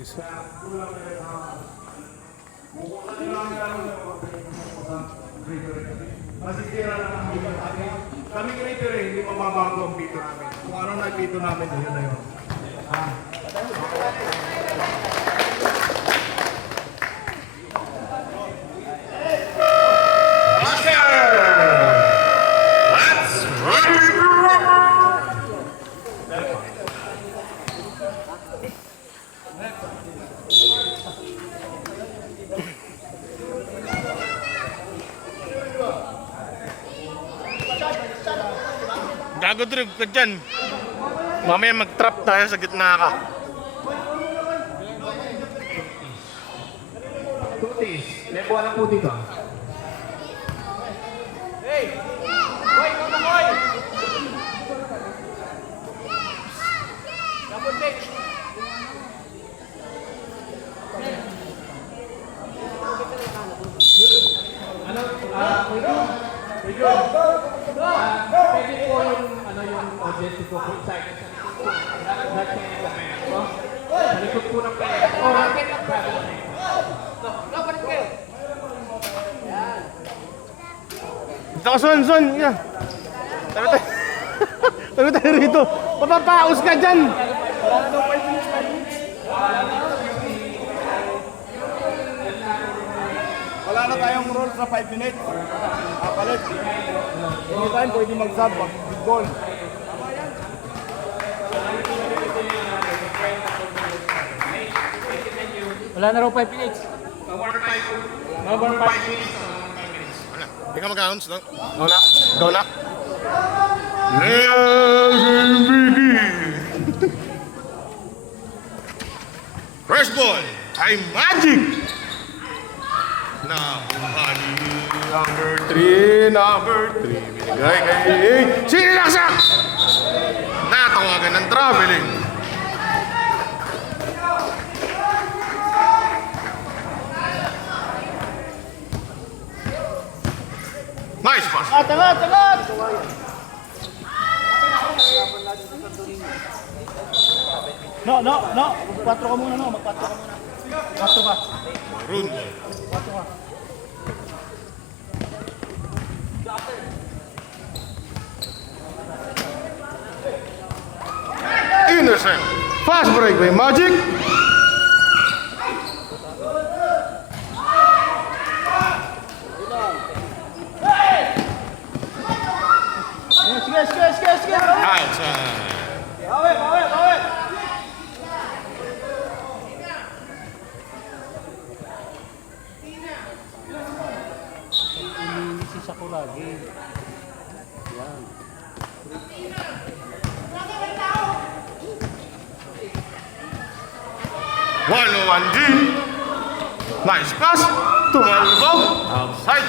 guys. Masisira na ang pito namin. Kami creator hindi mababago ang pito namin. Kung ano na pito namin, yun na yun. Gago trip ka dyan. Mamaya mag-trap tayo sa gitna ka. Tutis, may buwan ng puti ka. Hey! Boy, come on, boy! Double pitch! Ano? Medyo? Pwede po yung audience ko po sa akin sa likod po. Sa likod po ng pera. Oh, racket up pa. No, balik kayo. Yan. Dito ka, Son. Yeah. Tabi tayo. Tabi tayo rito. Papapaus ka dyan. Wala na tayong rule sa 5 minutes. Palit. Anytime pwede mag-sub, mag-goal. Wala na raw 5 minutes. No more 5 minutes. Wala. Hindi ka mag-announce, no? Go na. Go na. Let's begin. First ball. Time Magic. Number 3. Binigay kay Sinilaksak. Natawagan ng traveling. Nice pass. Tangat! No. Mag-4 ka muna, no. Mag-4 ka muna. 4 ka. Maroon. 4 ka. Intercept. Fast break by Magic. Sige. Outside. Bawi. Si Sakuragi. Yan. 101 G. Nice pass. Tumalbo. Outside.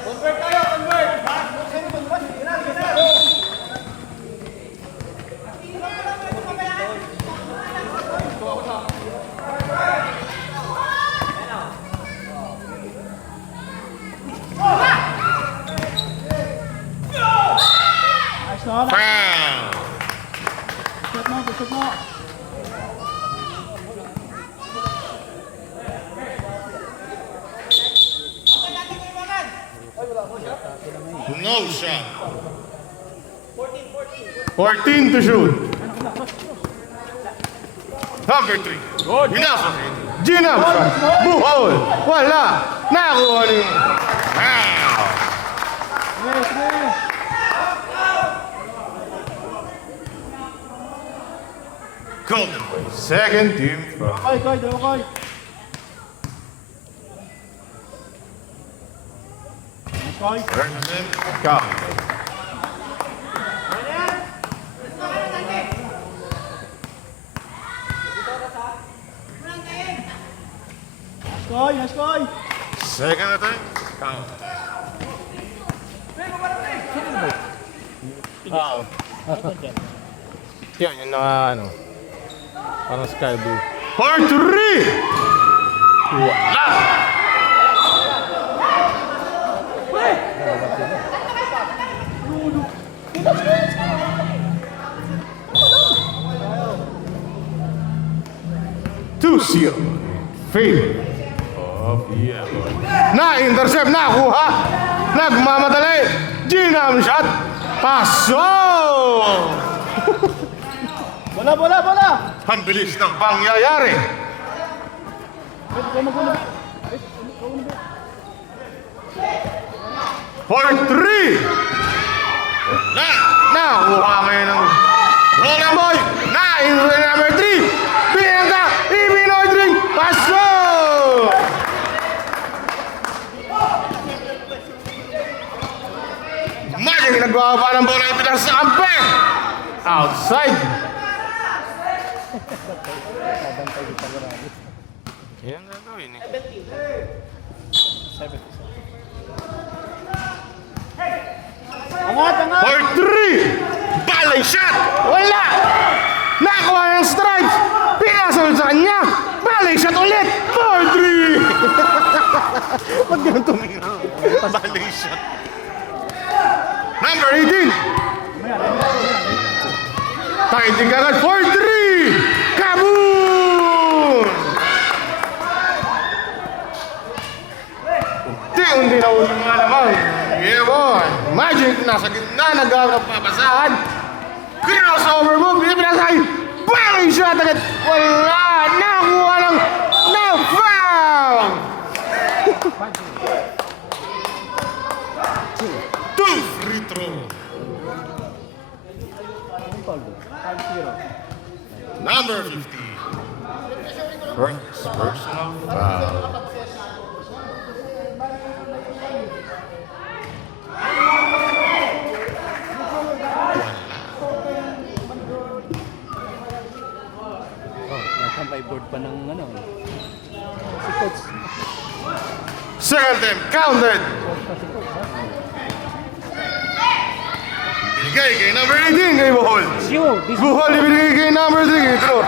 Convert tayo, convert! Ayos na. Foul. Shoot mo. No shot. 14 to shoot. Number 3. Ginasa. Ginasa. Buhol. Wala. Nakuha ni. Wow. Golden Boy. Second team foul. Koy. Ferguson. Come. Koy. Second attempt. Count. Yan, yung ano. Parang sky blue. For 3! Wala! Lucio. Faith of Yellow. Na-intercept, nakuha. Nagmamadali. Ginam shot. Pasok! Bola, bola, bola! Ang bilis ng pangyayari. For 3. Nakuha ngayon ng Roland Boy. Na-intercept number 3. Pinaka. Ibinoy 3. Pasok! Magic nagbababa ng bola yung pitas sa kampe. Outside. Yan gagawin eh. Angat, angat! For 3. Balay shot. Wala. Nakuha ng stripes. Pinasol sa kanya. Balay shot ulit. For 3. Ba't ganun tumingin? Balay shot. Number 18. Takitin ka agad. For 3. Kaboom! Unti-unti na ulit mga lamang. Yeah boy. Magic nasa gitna. Nagkakapapasahan. Crossover move. Pinasay. Balay shot agad. Wala. Nakuha ng foul. 2 free throw. Number 50. First personal foul. May board pa ng ano. Si coach. Second time counted. Binigay kay number 18 kay Bohol. Bohol ibinigay kay number 3 kay Tro.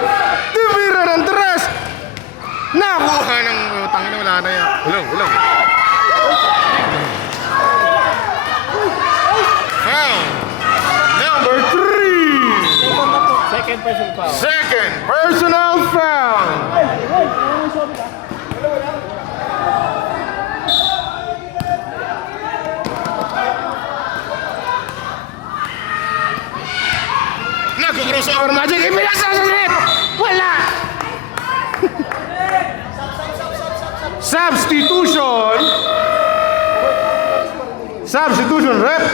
Tibira ng 3. Nakuha ng utang na wala na yan. Ulang. Foul. Number 3. Second person foul. Second personal foul. Nag-crossover Magic. Ipinasa sa net. Wala. Substitution. Substitution rep.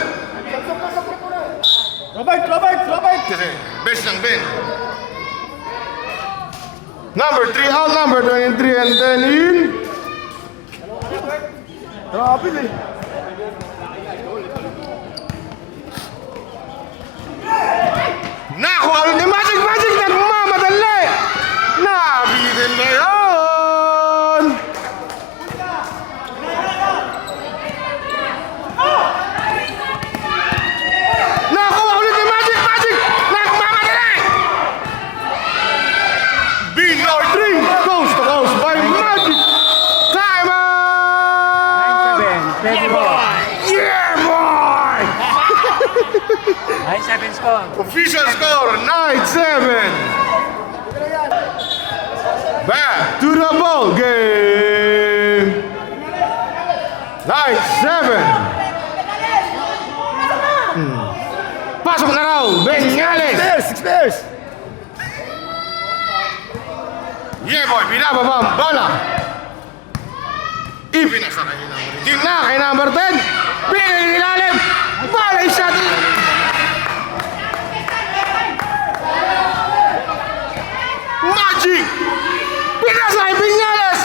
Robert! Kasi best ng Ben. Number 3 out, number 23 and then in. Rapid eh. Nakuha ulit ni Magic! Magic nagmamadali! Nabitin na yun! Nakuha ulit ni Magic! Magic nagmamadali! Binoy 3 coast to coast by Magic! Time out! 9-7. Boy! Yeah boy! 9-7 score. Official score 9-7. Back to the ball game. 9-7. Pasok na raw. Benyales. Six pairs! Yeah boy, binababa ang bola. Ipinasa kay number 18 na kay number 10. Pinililalim. Balay shot. Magic. Pinasa kay Benyales.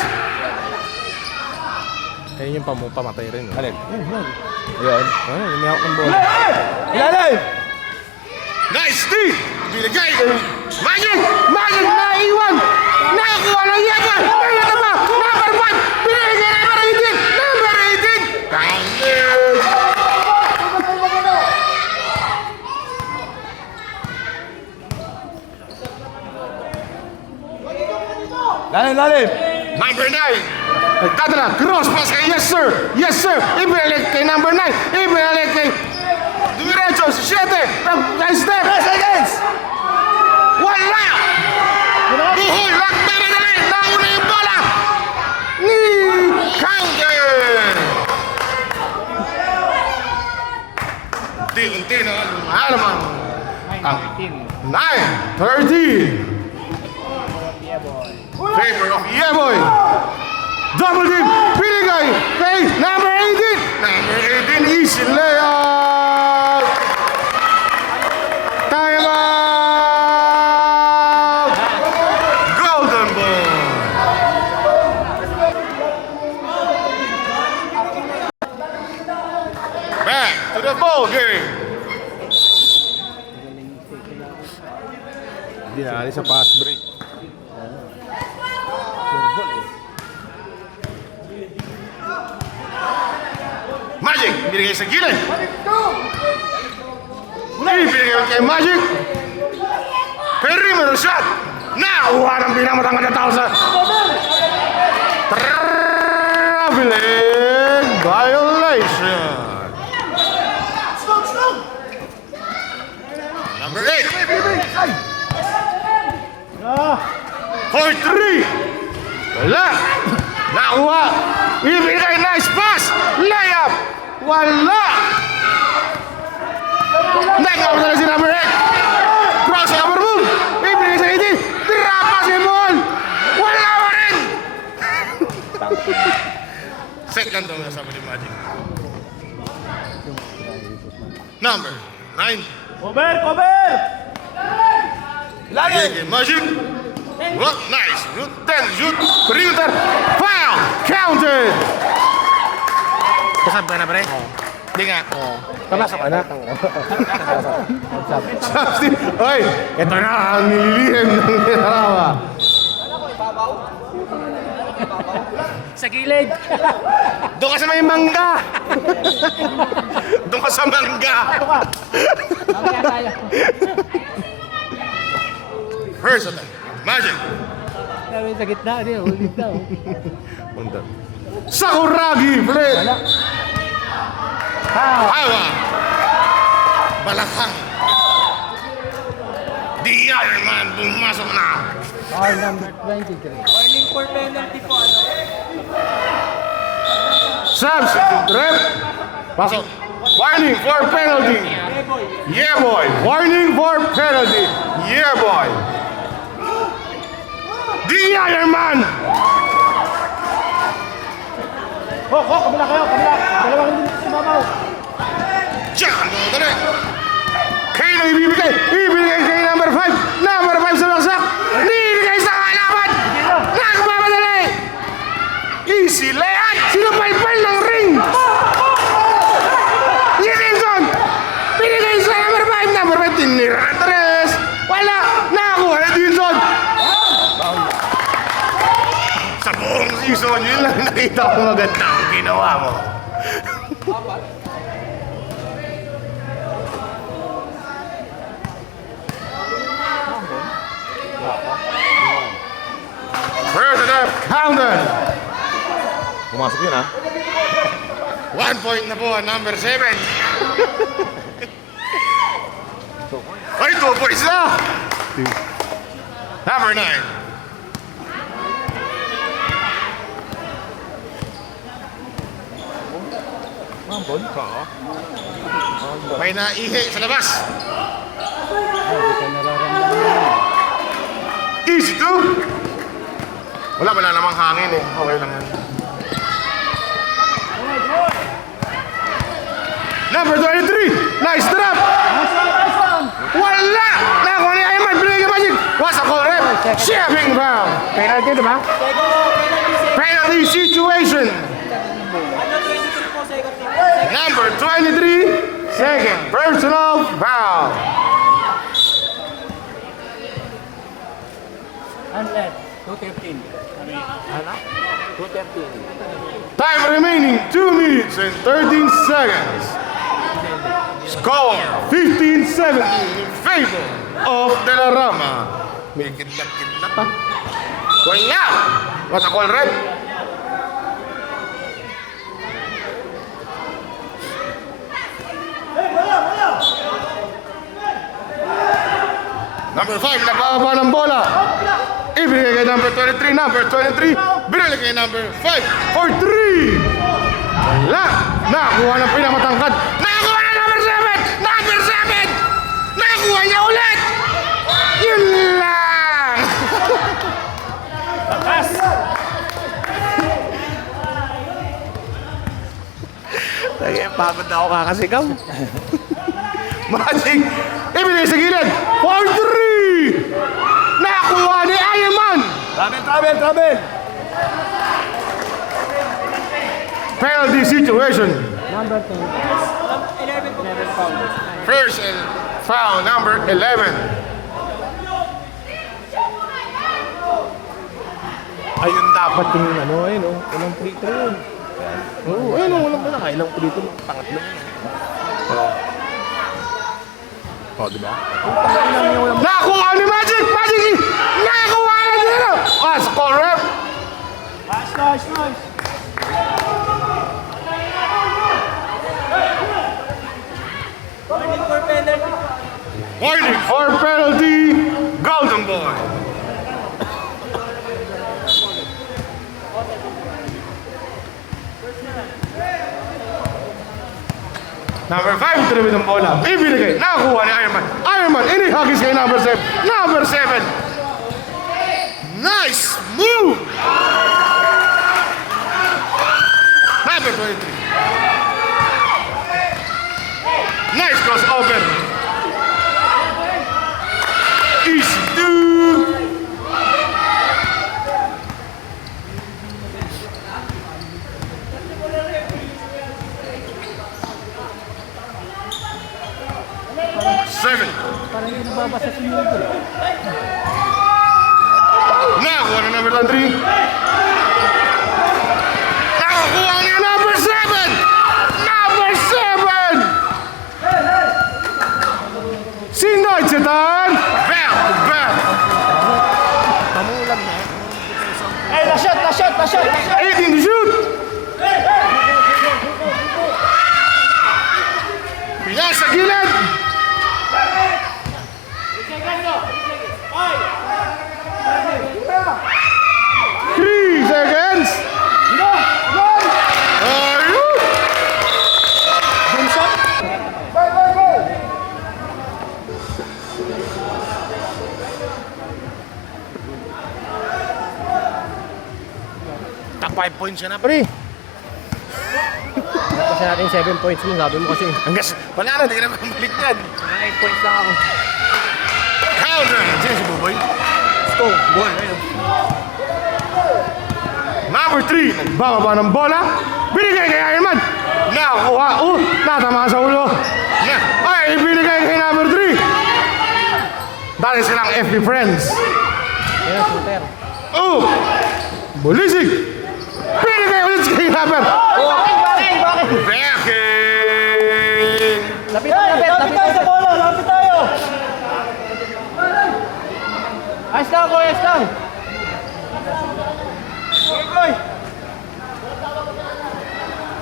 Ayun yung pamatay rin. Alin? Ayan. Ayun, lumiyak ng bola. Ilalim! Nice D! Binigay kay Magic! Magic naiwan! Nakakuha ng yaman! Mayroon na ba? Number 1! Binigay kay number 18! Number 18! Counted! Lalim! Number 9! Nagdadala! Cross pass kay yes sir! Yes sir! Ibinalik kay number 9! Ibinalik kay Dumiretso! 7! Step! 3 seconds! Wala! Buhol! Nagmamadali! alamang ang 9-13. Favor of Yeboy. Double team. Binigay kay number 18. Number 18, easy layup. Time out. Golden ball. Back to the ball game. Hindi na alis sa pass break. Magic, binigay sa gilid. Binigay kay Magic. Perimeter shot. Nakuha ng pinakamatangkad na tao sa traveling violation. Number 8. For 3. Wala. Nakuha. Ibigay, nice pass. Layup. Wala. Nagawa na si number 8. Cross over move. Ibigay sa 18. Drapa si ball. Wala pa rin. Second daw na sa Magic. Number 9. Cover! Cover! Lagi. Magic. What? Nice. Shoot. 10. Shoot. Perimeter. Foul. Counted. Kasab ka na, pre? Hindi nga. Tamasok ka na. Oy, ito na ang nililihim ng Kinarawa. Sa gilid. Doon ka sa may mangga. Doon ka sa mangga. First attack. Magic. Sabi sa gitna, ulit daw. Sakuragi, play. Hawa. Balakang. The Iron Man, pumasok na. Foul number 23. Warning for penalty po. Substitute rep. Pasok. Warning for penalty. Yeah, boy. Warning for penalty. Yeah, boy. The Iron Man. Kabila kayo, kabila. Dalawang hindi sa babaw. Diyan, dali. Kayo na ibibigay. Ibigay kay number 5. Number 5 sa laksak. Ibigay sa kalaban. Nagmamadali. Easy layup. Sinupalpal ng ring. Yetinson. Binigay sa number 5. Number 5. Tinira ng tres. Wala. Nakakuha na Yetinson. Sa buong season, yun lang nakita ko maganda ang ginawa mo. First attempt, counted. Pumasok yun, ha? 1 point na po ang number 7. Ay, 2 points na! Number 9. May naihi sa labas. Easy to. Wala namang hangin eh. Okay lang yan. Number 23. Nice drop. Wala. Nakuha ni Ayman. Binigay ka Magic. What's a call rep? Shaving foul. Penalty, diba? Penalty situation. Number 23. Second personal foul. Unled. 213. Ano? 213. Time remaining 2 minutes and 13 seconds. Score 15-17 in favor of De La Rama. May kidlat-kidlat pa. Wala! What's a call red? Number 5, nagpapaba ng bola. Ibigay kay number 23. Number 23, binili kay number 5 for 3. Wala. Nakuha ng pinamatangkad. Nakuha na number 7. Number 7. Napagod na ako kakasigaw. Magic. Ibigay sa gilid. For 3. Nakuha ni Iron Man. Travel! Penalty situation. Number 2. 11 pounds. First and foul number 11. Ayun dapat yung ano, ayun oh. Walang free throw yun. Oo, ayun oh, walang nakailang free throw. Pangatlo yun. Oh, diba? Nakuha ni Magic! Magic! Nakuha na nila! Ah, score rep! Nice. Warning for penalty, Golden Boy. Number 5, tuloy ng bola. Ibinigay, nakakuha ni Iron Man. Iron Man, inihagis kay number 7. Number 7. Nice move! Number 23. Nice crossover. Easy two. Seven. Parang hindi nababasa si Yugo. Nakakuha na number 3. Nakakuha niya number 7. Number 7. Sino Chetan? Bam! Bam! Pamulang na. Hey, last shot! 18 to shoot. Pinasa sa gilid. 3 seconds. Ayun. Tak 5 points siya na, pre. Kasi natin 7 points mo. Sabi mo kasi. Hanggang, wala na, hindi ka na mabalik yan. Mga 8 points lang ako. Counter! Sino si Buboy? Go! Ball! Ayun. Number 3, nagbababa ng bola. Binigay kay Iron Man. Nakuha. Natama sa ulo. Ay, binigay kay number 3. Dahil silang FB friends. Ayun, shooter. Bulisig. Binigay ulit kay number. Bakit? Backing. Lapit tayo sa bola! Lapit tayo! Ayos lang ko, ayos lang!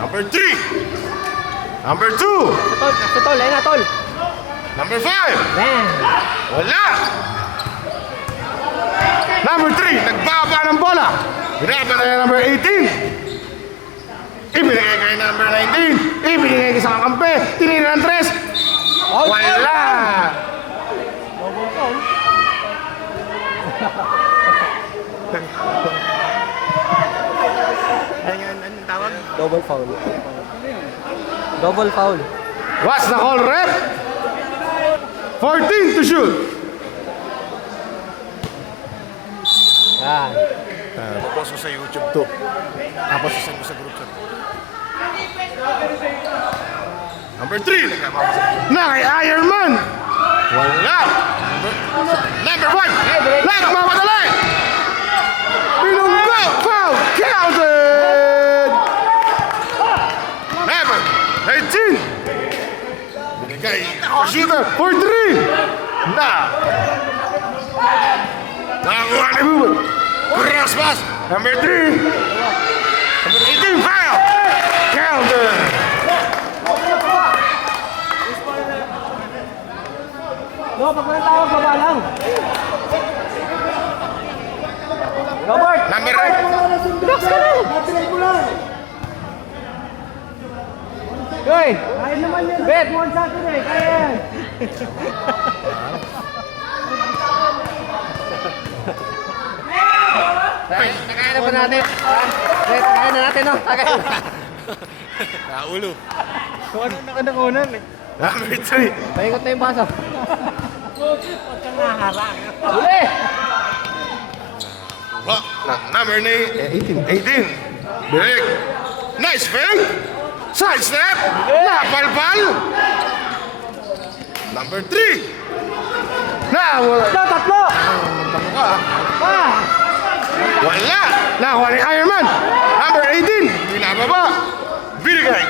Number 3. Number 2. Sa tol, ayun na tol! Number 5. Bam! Wala. Number 3, nagbaba ng bola. Binaba na yung number 18. Ibinigay kay number 19. Ibinigay kay sa kakampi. Tinira ng 3. Wala. Anong tawag? Double foul. Double foul. What's the call, rep? 14 to shoot. Yan. Tapos ko sa YouTube to. Tapos isend ko sa group chat. Number 3. Na kay Iron Man. Wala. Number 1. Nagmamadali. Binunggo. Foul. Counted. Number 18. Binigay. Shooter for 3. Na. Nakakuha ni Buboy. Cross pass. Number 3. Number 18. Foul. Counted. No, pag may tawag, baba lang. Robert! Number 8. Relax ka lang! Yoy! Kaya naman yun. Bet! One Saturday, kaya yan. Kaya na ba natin? Bet, kaya na natin, no? Kaya. Ulo. Kung ano nakanakunan eh. Number 3. Paikot na yung baso. Uli! Number 18. Bilik. Nice fake. Side step. Napalpal. Number 3. Wala. Tatlo! Wala. Nakuha ni Iron Man. Number 18. Binababa. Binigay.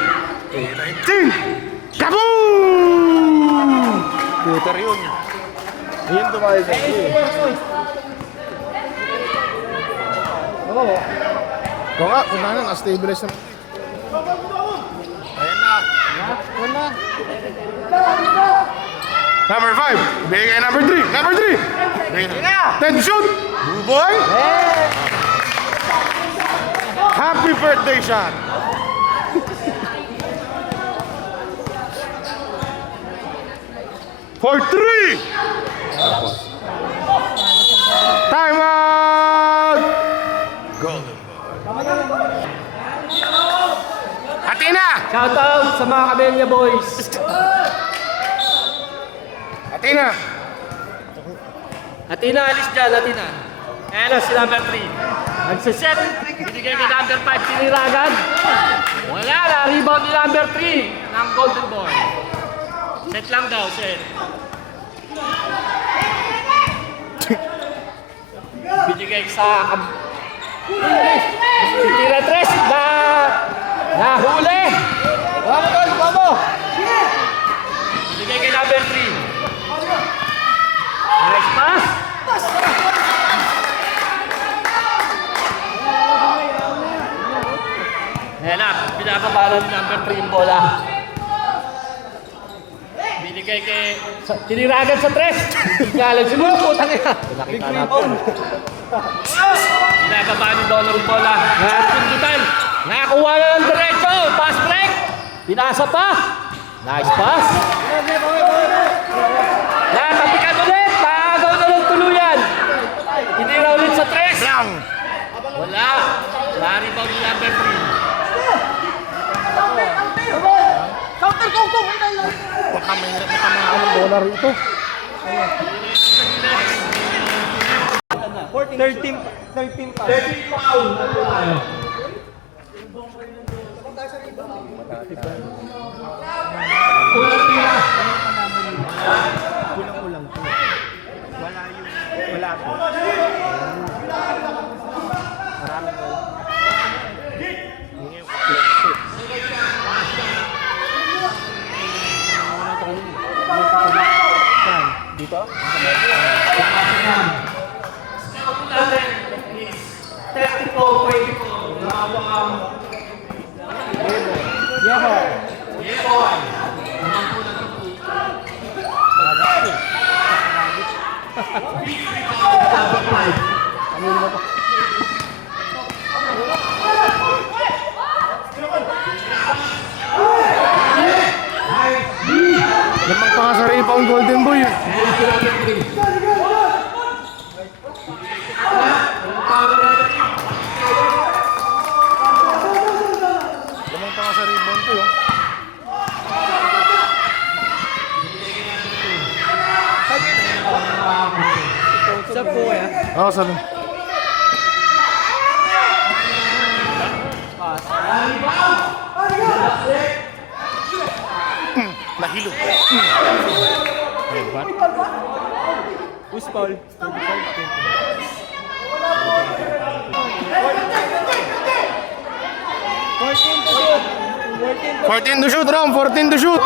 19. Kaboom! Shooter yun. Ayun tumayo sa Oo. Ito nga, kung na na-stabilize naman. Ayan na. Wala. Number 5. Bigay number 3. Number 3. Bigay na. 10 to shoot. Blue boy. Happy birthday shot. For 3. Time out. Golden boy. Atina. Shout out sa mga Kabenya boys. Atina. Atina, alis dyan, Atina. Ayan na si number 3. Nagsiset. Binigay kay number 5, siniragan. Wala na, rebound ni number 3 ng Golden Boy. Set lang daw, set. Binigay sa... Tira 3 na... Nahuli! Vamos! Binigay kay number 3. Nice pass! Ayan na, pinapabala ni number 3 yung bola. Binigay kay... Tiniragan sa 3! Galang sunod, putang ina! Nakita natin. Pinapabala ni Donald yung bola. Napundutan! Nakakuha na ng diretso! Pass break! Pinasa pa! Nice pass! Natapikan ulit! Nakagaw na lang tuluyan! Tinira ulit sa 3! Lang. Wala! Na-rebound ni number 3. Baka mahirap na kamakan ng bola rito. 13 pa. 13 foul! Kulang-kulang po. Wala po. Maraming goal. Saan? Dito? Natin is 34-24. Yebo. Yeboy. Lamang pa nga sa rebound Golden Boy. Lamang pa nga sa rebound to. Saan po kaya? Oo, sabi. Nahilo. Who's foul? 14 to shoot, Rom. 14 to shoot.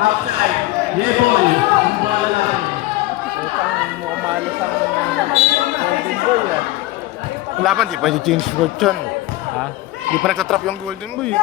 Outside. Yeboy. Ang bola lang. halos ang Golden Boy ah. Wala pa, di pa i-change court yun. Ha? Di pa nagtatrap yung Golden Boy.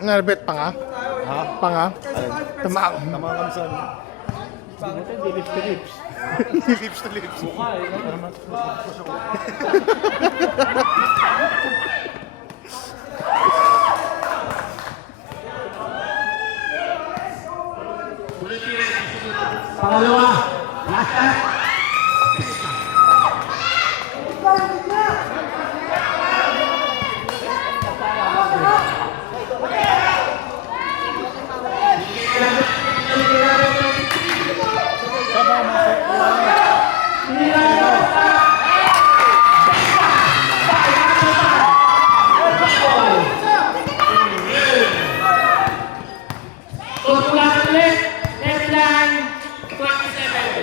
Narbet pa nga? Ha? Pa nga? Tamang. Tama kami sa ano. Hindi lips to lips. Lips to lips. Mukha eh. Pangalawa, last shot. Tutulan ulit. Left line, 27.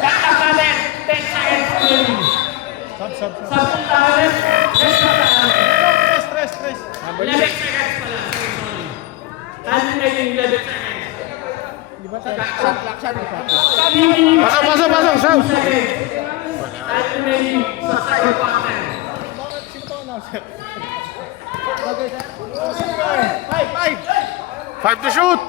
Shot clock natin, 10 seconds remaining. Sub. Sa punta ulit, left clock. Stress. 11 seconds pala. Time remaining, 11 seconds. Pasok, Sam. Time remaining sa second quarter. Five to shoot.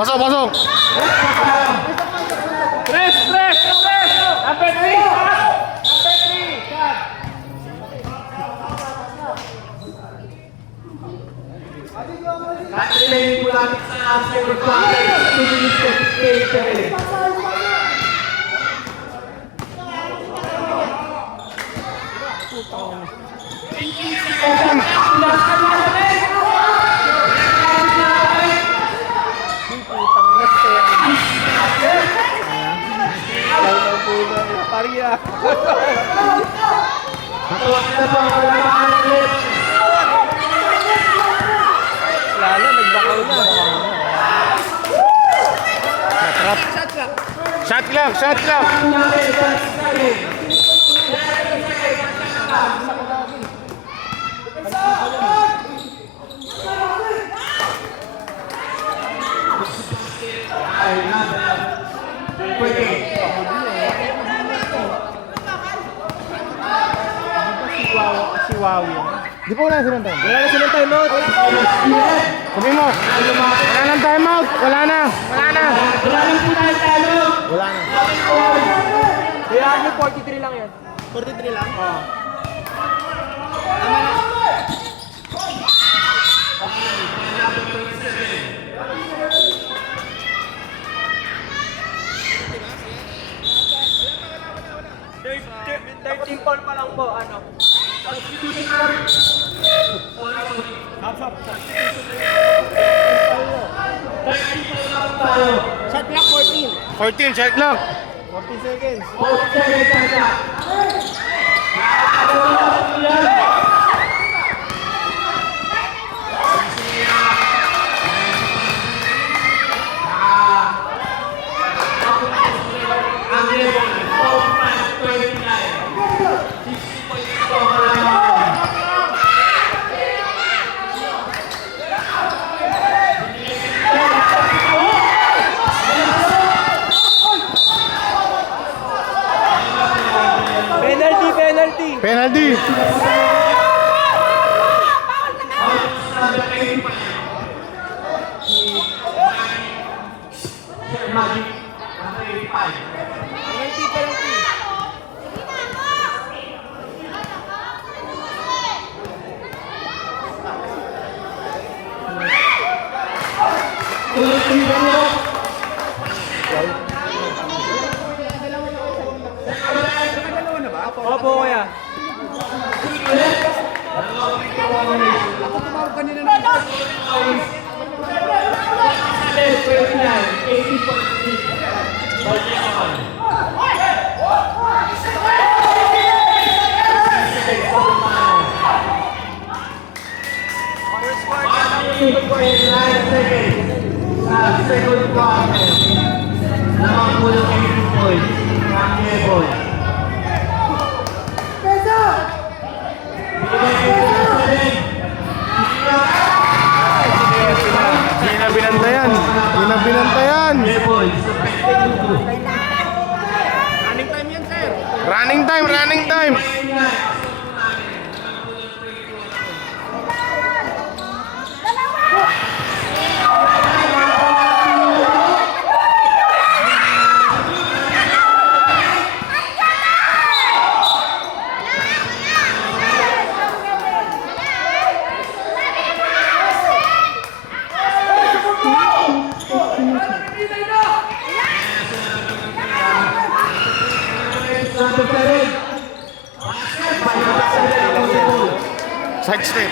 Sab. Pasok. Press! Number 3! Time remaining po natin sa second quarter. 2 minutes to 58 seconds. Pariya. Matuwag na po ang kalamaan ulit. Lalo, nagbakaw na. Shot clock. Si Wawi. Di pa wala silang time. Wala na silang time out. Sabi mo, wala nang time out. Wala na. Wala na. Kaya 43 lang yan. 43 lang? Oo. Thirteen ball pa lang po, ano? Shot clock 14. 14, shot clock. 14 seconds. Penalty. Opo, kuya. Second quarter. Lamang po ng 18 points. Kanye Boy. Hindi na binantayan. Hindi na binantayan. Kanye Boy. Running time, running time. Side step.